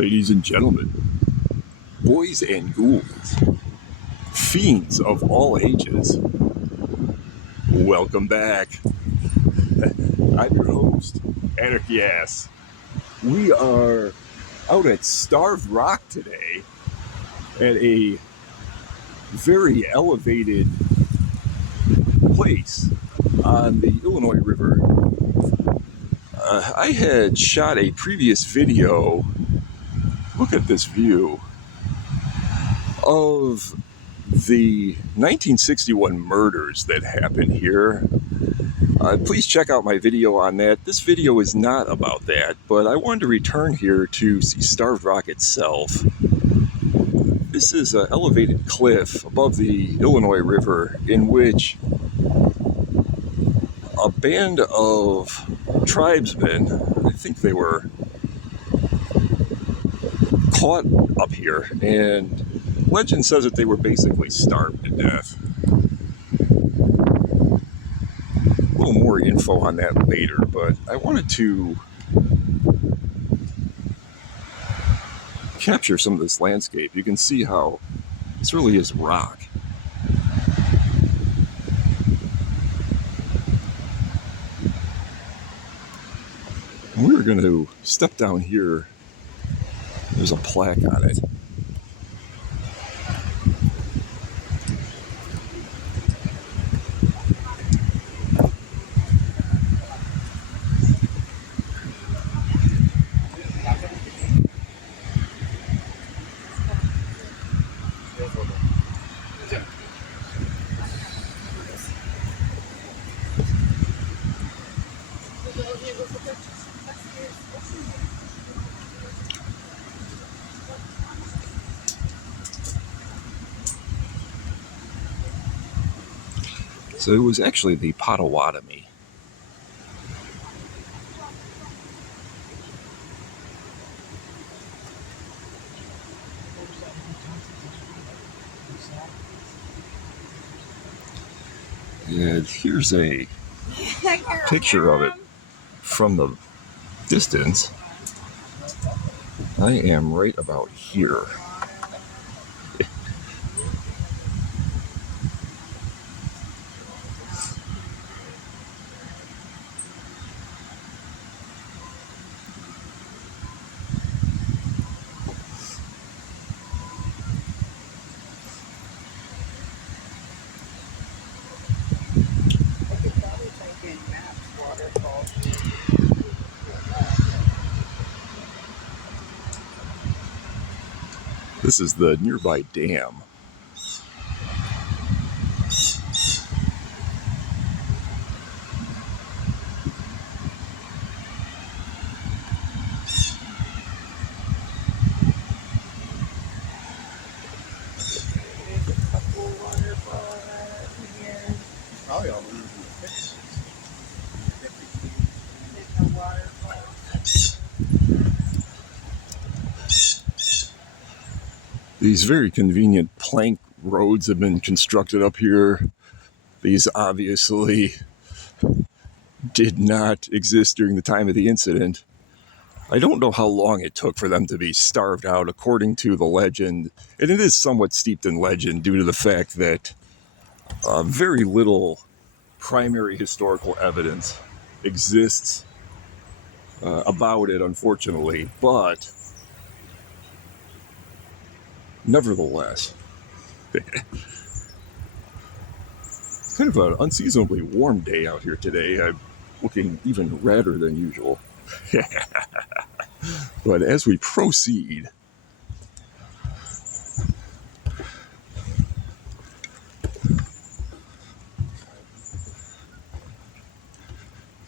Ladies and gentlemen, boys and ghouls, fiends of all ages, welcome back. I'm your host, Anarchy Ass. We are out at Starved Rock today at a very elevated place on the Illinois River. I had shot a previous video, look at this view, of the 1961 murders that happened here. Please check out my video on that. This video is not about that, but I wanted to return here to see Starved Rock itself. This is an elevated cliff above the Illinois River in which a band of tribesmen, I think they were caught up here, and legend says that they were basically starved to death. A little more info on that later, but I wanted to capture some of this landscape. You can see how this really is rock. And we're going to step down here. There's a plaque on it. So it was actually the Potawatomi. And here's a picture of it from the distance. I am right about here. This is the nearby dam. These very convenient plank roads have been constructed up here. These obviously did not exist during the time of the incident. I don't know how long it took for them to be starved out, according to the legend. And it is somewhat steeped in legend due to the fact that very little primary historical evidence exists about it, unfortunately. But nevertheless, it's kind of an unseasonably warm day out here today. I'm looking even redder than usual. But as we proceed,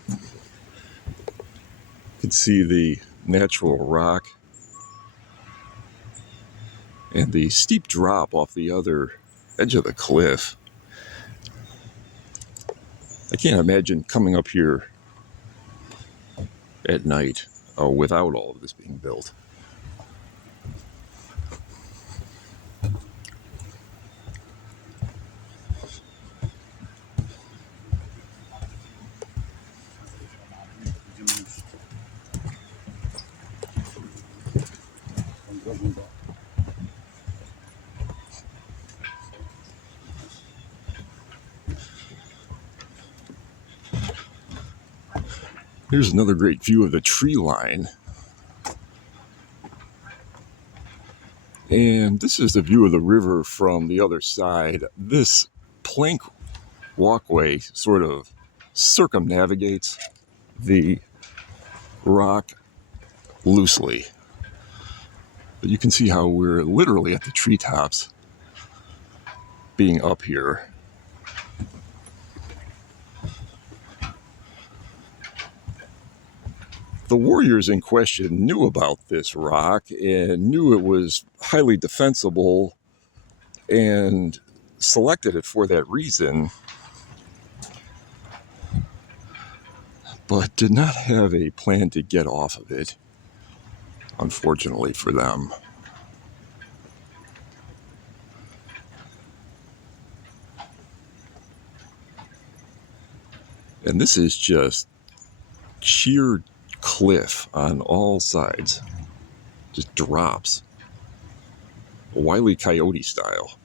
you can see the natural rock and the steep drop off the other edge of the cliff. I can't imagine coming up here at night without all of this being built. Here's another great view of the tree line. And this is the view of the river from the other side. This plank walkway sort of circumnavigates the rock loosely. But you can see how we're literally at the treetops being up here. The warriors in question knew about this rock and knew it was highly defensible and selected it for that reason, but did not have a plan to get off of it, unfortunately for them. And this is just sheer cliff on all sides. Just drops. Wile E. Coyote style.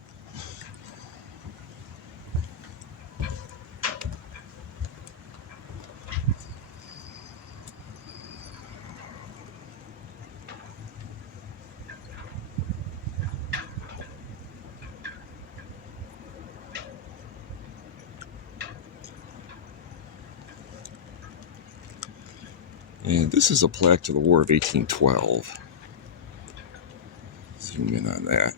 And this is a plaque to the War of 1812. Zoom in on that.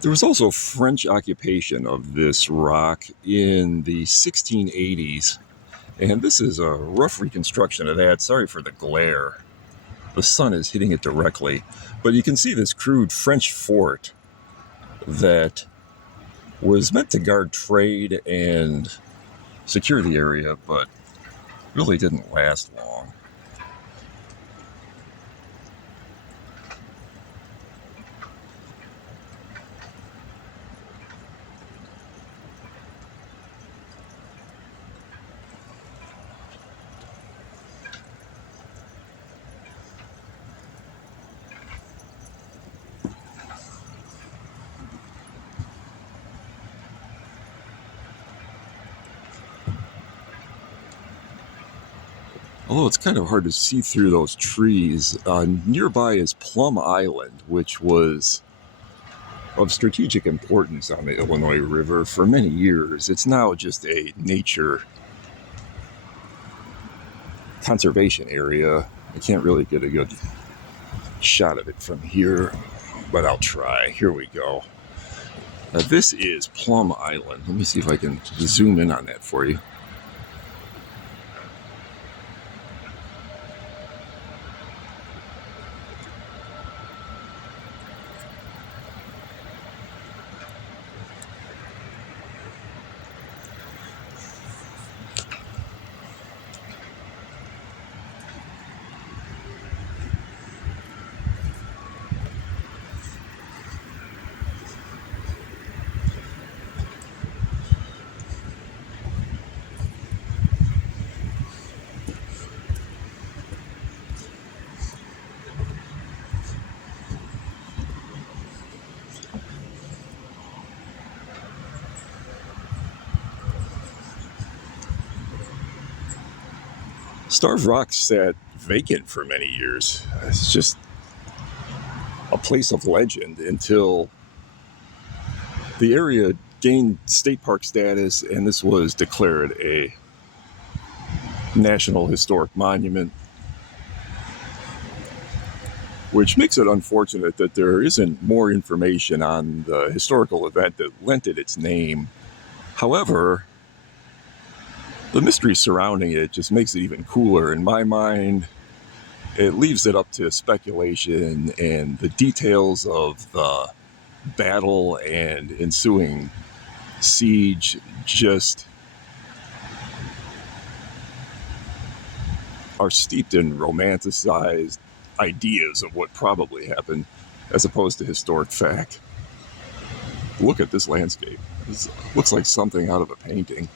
There was also French occupation of this rock in the 1680s, and this is a rough reconstruction of that. Sorry for the glare. The sun is hitting it directly, but you can see this crude French fort that was meant to guard trade and secure the area, but really didn't last long. Although it's kind of hard to see through those trees, nearby is Plum Island, which was of strategic importance on the Illinois River for many years. It's now just a nature conservation area. I can't really get a good shot of it from here, but I'll try. Here we go. This is Plum Island. Let me see if I can zoom in on that for you. Starved Rock sat vacant for many years. It's just a place of legend until the area gained state park status, and this was declared a National Historic Monument, which makes it unfortunate that there isn't more information on the historical event that lent it its name. However, the mystery surrounding it just makes it even cooler in my mind, it leaves it up to speculation, and the details of the battle and ensuing siege just are steeped in romanticized ideas of what probably happened as opposed to historic fact. Look at this landscape. This looks like something out of a painting.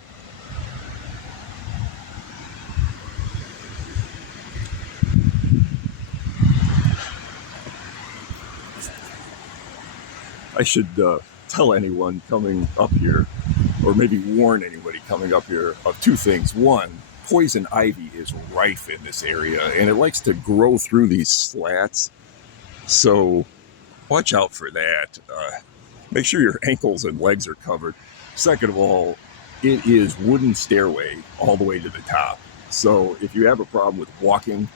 I should tell anyone coming up here, or maybe warn anybody coming up here, of two things. One, poison ivy is rife in this area, and it likes to grow through these slats. So watch out for that. Make sure your ankles and legs are covered. Second of all, it is wooden stairway all the way to the top. So if you have a problem with walking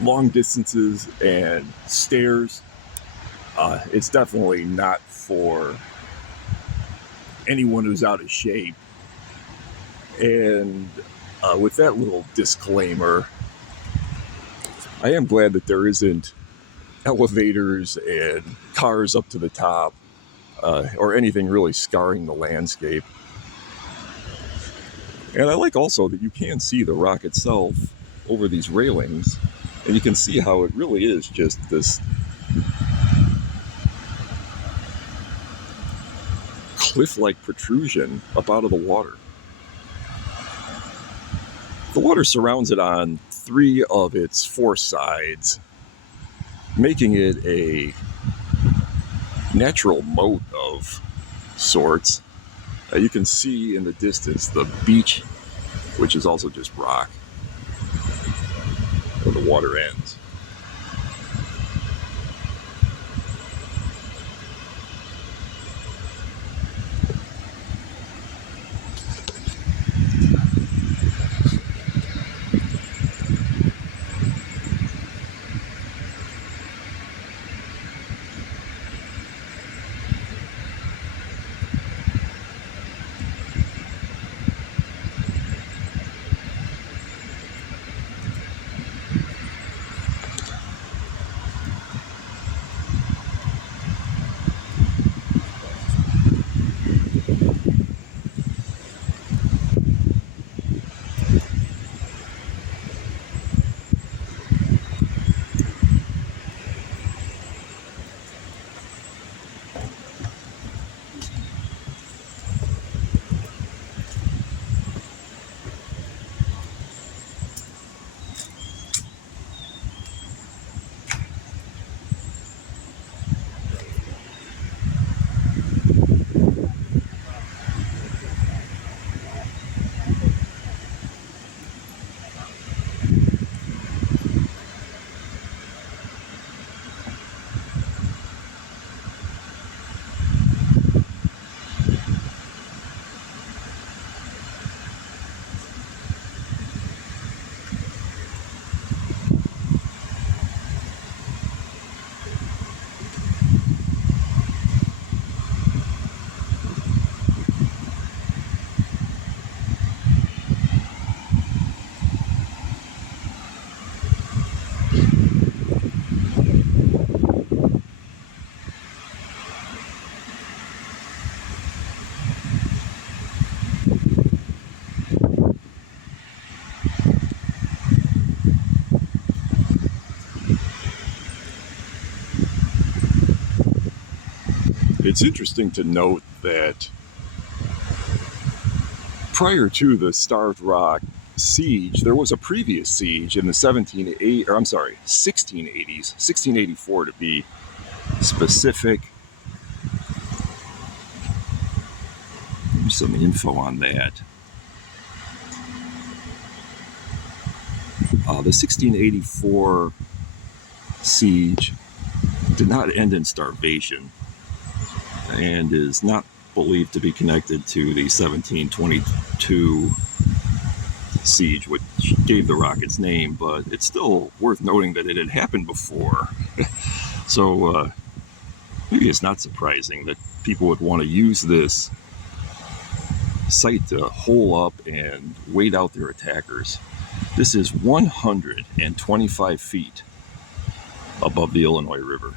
long distances and stairs, it's definitely not for anyone who's out of shape. And with that little disclaimer, I am glad that there isn't elevators and cars up to the top, or anything really scarring the landscape. And I like also that you can see the rock itself over these railings, and you can see how it really is just this cliff-like protrusion up out of the water. The water surrounds it on 3 of its 4 sides, making it a natural moat of sorts. You can see in the distance the beach, which is also just rock, where the water ends. It's interesting to note that prior to the Starved Rock siege, there was a previous siege in the 1680s, 1684 to be specific. Give some info on that. The 1684 siege did not end in starvation and is not believed to be connected to the 1722 siege, which gave the rock its name, but it's still worth noting that it had happened before. So maybe it's not surprising that people would want to use this site to hole up and wait out their attackers. This is 125 feet above the Illinois River.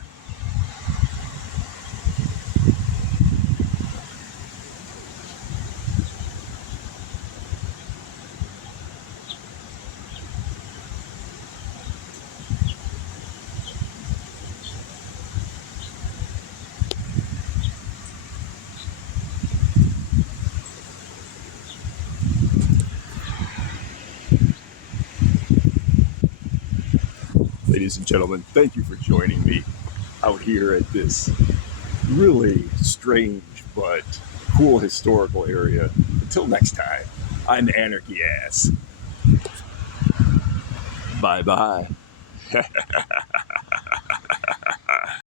Ladies and gentlemen, thank you for joining me out here at this really strange but cool historical area. Until next time, I'm Anarchy Ass. Bye bye.